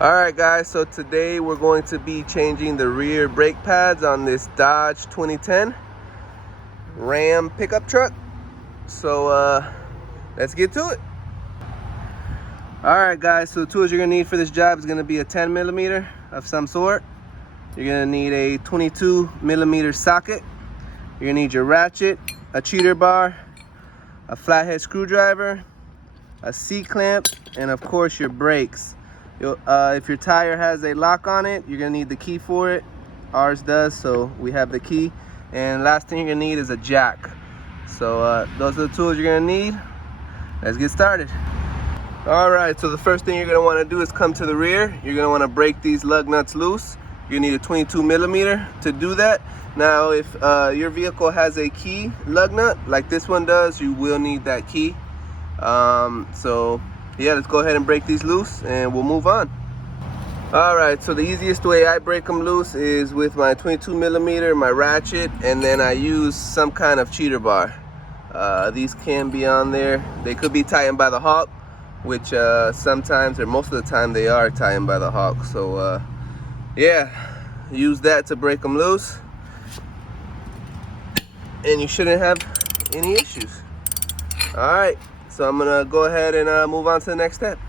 Alright guys, so today we're going to be changing the rear brake pads on this Dodge 2010 Ram pickup truck. So let's get to it. Alright guys, so the tools you're going to need for this job is going to be a 10 millimeter of some sort. You're going to need a 22 millimeter socket. You're going to need your ratchet, a cheater bar, a flathead screwdriver, a C-clamp, and of course your brakes. If your tire has a lock on it, you're gonna need the key for it. Ours does, so we have the key. And last thing you're gonna need is a jack. So those are the tools you're gonna need. Let's get started. All right, so the first thing you're gonna wanna do is come to the rear. You're gonna wanna break these lug nuts loose. You're gonna need a 22 millimeter to do that. Now, if your vehicle has a key lug nut, like this one does, you will need that key. So yeah, let's go ahead and break these loose and we'll move on. Alright, so the easiest way I break them loose is with my 22 millimeter, my ratchet, and then I use some kind of cheater bar. These can be on there. They could be tightened by the hawk, which sometimes, or most of the time, they are tightened by the hawk. So yeah, use that to break them loose. And you shouldn't have any issues. Alright. So I'm gonna go ahead and move on to the next step.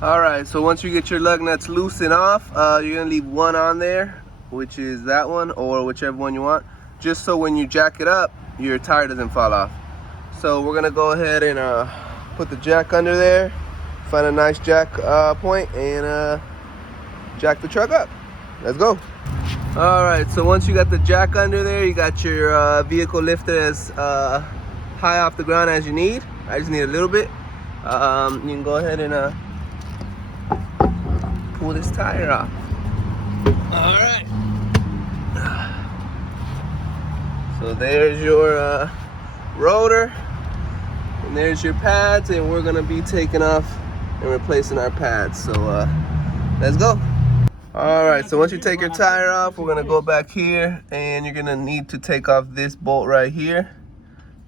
Alright, so once you get your lug nuts loose and off, you're gonna leave one on there, which is that one, or whichever one you want, just so when you jack it up, your tire doesn't fall off. So we're gonna go ahead and put the jack under there, find a nice jack point, and jack the truck up. Let's go. Alright, so once you got the jack under there, you got your vehicle lifted as high off the ground as you need. I just need a little bit. You can go ahead and pull this tire off. All right. So there's your rotor, and there's your pads, and we're gonna be taking off and replacing our pads. So let's go. All right, so once you take your tire off, we're gonna go back here, and you're gonna need to take off this bolt right here.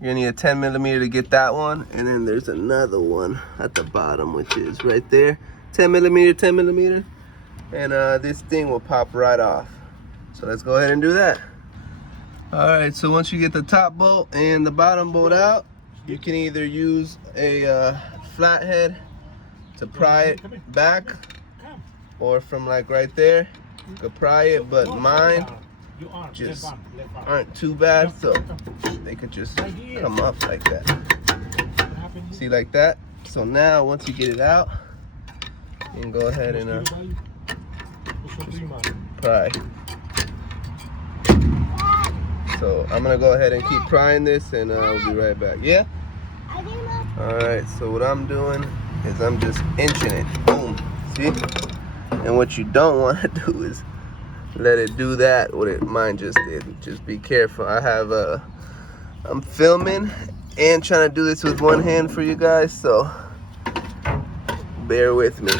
You're gonna need a 10 millimeter to get that one, and then there's another one at the bottom, which is right there. 10 millimeter, 10 millimeter, and this thing will pop right off. So let's go ahead and do that. All right, so once you get the top bolt and the bottom bolt out, you can either use a flathead to pry it back, or from like right there, you could pry it, but mine just aren't too bad, so they could just come up like that. See, like that. So now once you get it out, you can go ahead and just pry. So I'm gonna go ahead and keep prying this, and I'll be right back. Yeah? All right, so what I'm doing is I'm just inching it. Boom. See? And what you don't want to do is let it do that, what mine just did. Just be careful. I'm filming and trying to do this with one hand for you guys, so bear with me.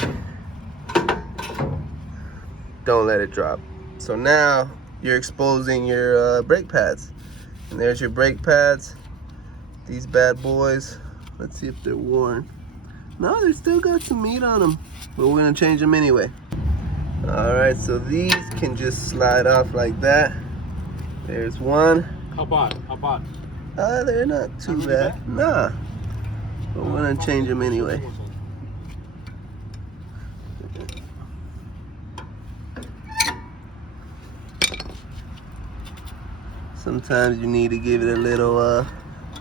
Don't let it drop. So now you're exposing your brake pads. And there's your brake pads. These bad boys. Let's see if they're worn. No, they still got some meat on them, but we're gonna change them anyway. Alright, so these can just slide off like that. There's one. How about? They're not too bad. Nah. But we're gonna change them anyway. Sometimes you need to give it a little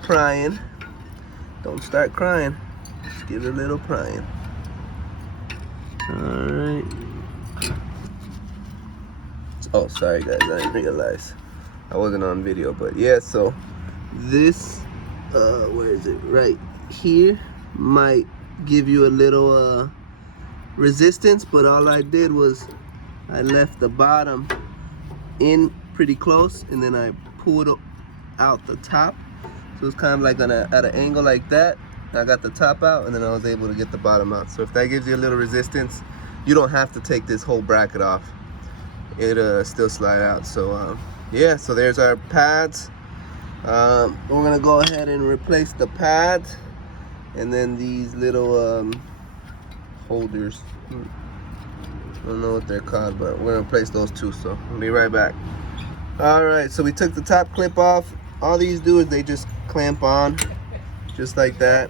prying. Don't start crying. Just give it a little prying. Alright. Oh, sorry guys, I didn't realize I wasn't on video, but yeah, so this, where is it? Right here might give you a little resistance, but all I did was I left the bottom in pretty close, and then I pulled out the top, so it's kind of like at an angle like that. I got the top out, and then I was able to get the bottom out. So if that gives you a little resistance, you don't have to take this whole bracket off. It'll still slide out. So yeah, so there's our pads. We're gonna go ahead and replace the pads, and then these little holders I don't know what they're called, but we're gonna replace those two, so I'll be right back. All right, so we took the top clip off. All these do is they just clamp on, just like that.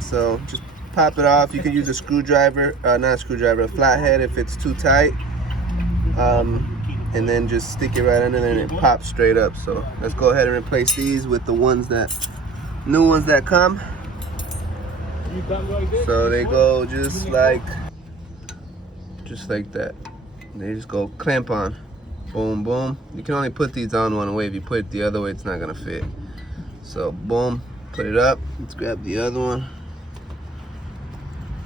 So just pop it off. You can use a screwdriver, not a screwdriver, a flathead if it's too tight. And then just stick it right under there and it pops straight up. So let's go ahead and replace these with the ones that, new ones that come. So they go just like that. They just go clamp on. Boom, boom. You can only put these on one way. If you put it the other way, it's not gonna fit. So boom, put it up. Let's grab the other one.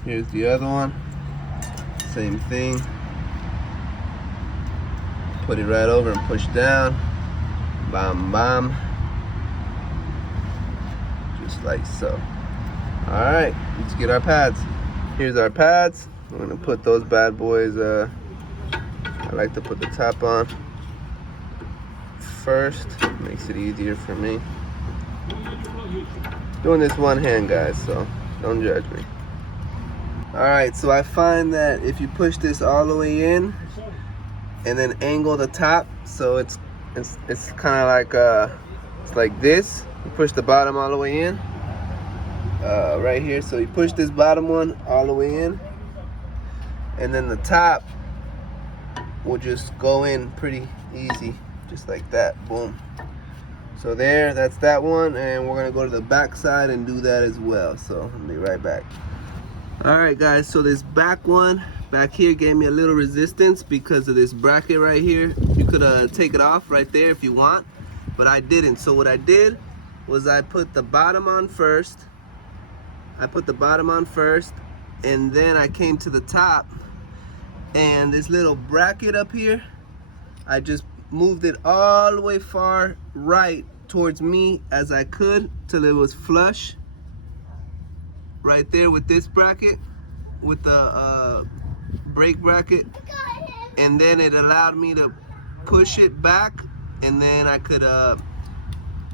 Here's the other one. Same thing. Put it right over and push down. Bam, bam. Just like so. All right, let's get our pads. Here's our pads. We're gonna put those bad boys, I like to put the top on first. Makes it easier for me. Doing this one hand, guys, so don't judge me. All right, so I find that if you push this all the way in and then angle the top, so it's kind of like it's like this. You push the bottom all the way in, right here. So you push this bottom one all the way in, and then the top will just go in pretty easy, just like that. Boom. So there, that's that one, and we're gonna go to the back side and do that as well. So I'll be right back. All right, guys, so this back one back here gave me a little resistance because of this bracket right here. You could take it off right there if you want, but I didn't. So what I did was I put the bottom on first. And then I came to the top, and this little bracket up here, I just moved it all the way far right towards me as I could till it was flush right there with this bracket, with the brake bracket, and then it allowed me to push it back, and then I could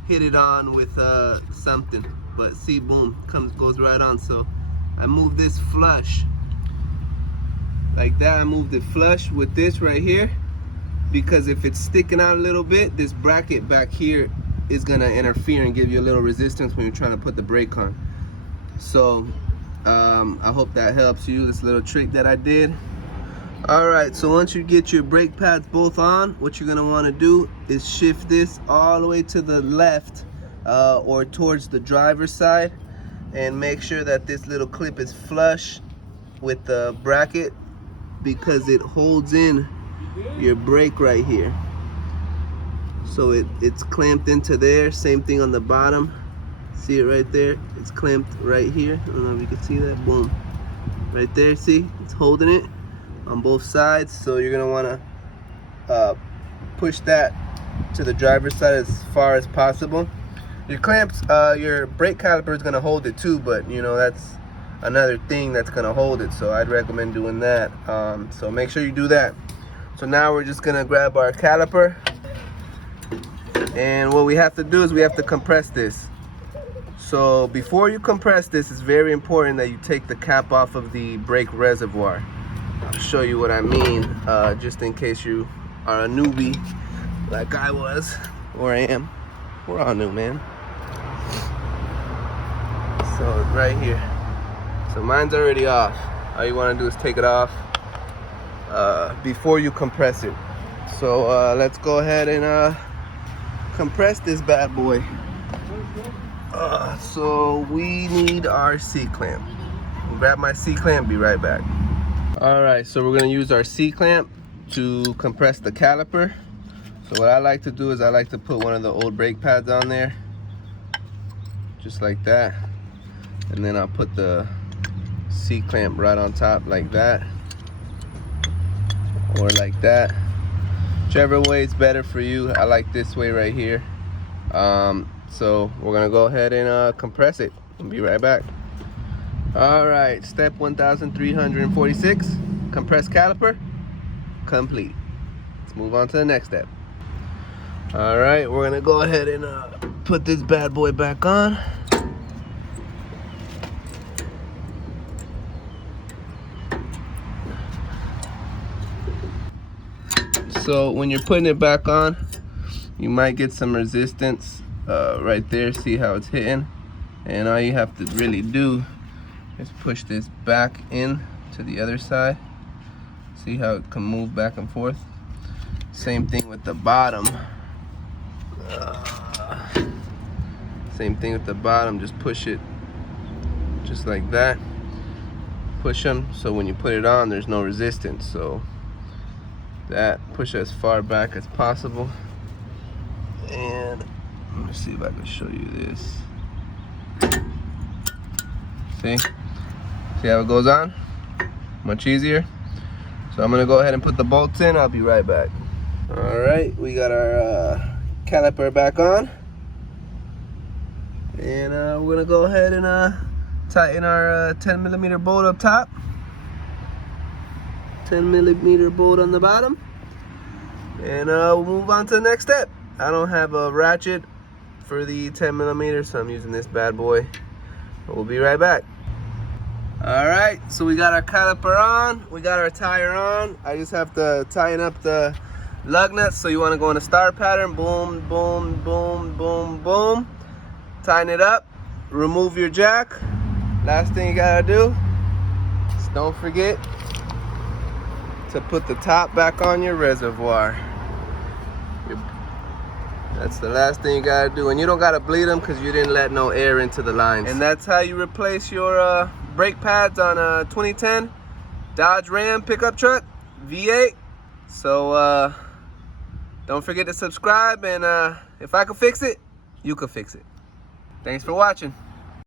hit it on with something. But see, boom, goes right on. So I moved this flush like that. I moved it flush with this right here, because if it's sticking out a little bit, this bracket back here is gonna interfere and give you a little resistance when you're trying to put the brake on. So I hope that helps you, this little trick that I did. All right, so once you get your brake pads both on, what you're gonna wanna do is shift this all the way to the left, or towards the driver's side, and make sure that this little clip is flush with the bracket, because it holds in your brake right here. So it's clamped into there. Same thing on the bottom. See it right there? It's clamped right here. I don't know if you can see that. Boom. Right there, see? It's holding it on both sides. So you're gonna wanna push that to the driver's side as far as possible. Your clamps, your brake caliper is gonna hold it too, but you know, that's another thing that's gonna hold it. So I'd recommend doing that. So make sure you do that. So now we're just gonna grab our caliper, and what we have to do is we have to compress this. So before you compress this, it's very important that you take the cap off of the brake reservoir. I'll show you what I mean, just in case you are a newbie like I was, or I am. We're all new, man. So right here. So mine's already off. All you want to do is take it off before you compress it. So let's go ahead and compress this bad boy. So we need our C-clamp. Grab my C-clamp, be right back. All right, so we're gonna use our C-clamp to compress the caliper. So what I like to do is I like to put one of the old brake pads on there, just like that. And then I'll put the C-clamp right on top like that, or like that. Whichever way is better for you. I like this way right here. So we're gonna go ahead and compress it. I'll be right back. All right, step 1346, compress caliper, complete. Let's move on to the next step. All right, we're gonna go ahead and put this bad boy back on. So when you're putting it back on, you might get some resistance right there. See how it's hitting? And all you have to really do is push this back in to the other side. See how it can move back and forth? Same thing with the bottom. Same thing with the bottom, just push it just like that. Push them so when you put it on, there's no resistance. So that, push as far back as possible. And let me see if I can show you this. See how it goes on? Much easier. So I'm gonna go ahead and put the bolts in. I'll be right back. All right, we got our caliper back on. And we're gonna go ahead and tighten our 10mm bolt up top. 10mm bolt on the bottom. And we'll move on to the next step. I don't have a ratchet for the 10mm, so I'm using this bad boy. We'll be right back. All right, so we got our caliper on, we got our tire on. I just have to tighten up the lug nuts. So you want to go in a star pattern, boom, boom, boom, boom, boom. Tighten it up, remove your jack. Last thing you gotta do is don't forget to put the top back on your reservoir. That's the last thing you gotta do. And you don't gotta bleed them because you didn't let no air into the lines. And that's how you replace your brake pads on a 2010 Dodge Ram pickup truck, V8. So don't forget to subscribe, and if I can fix it, you can fix it. Thanks for watching.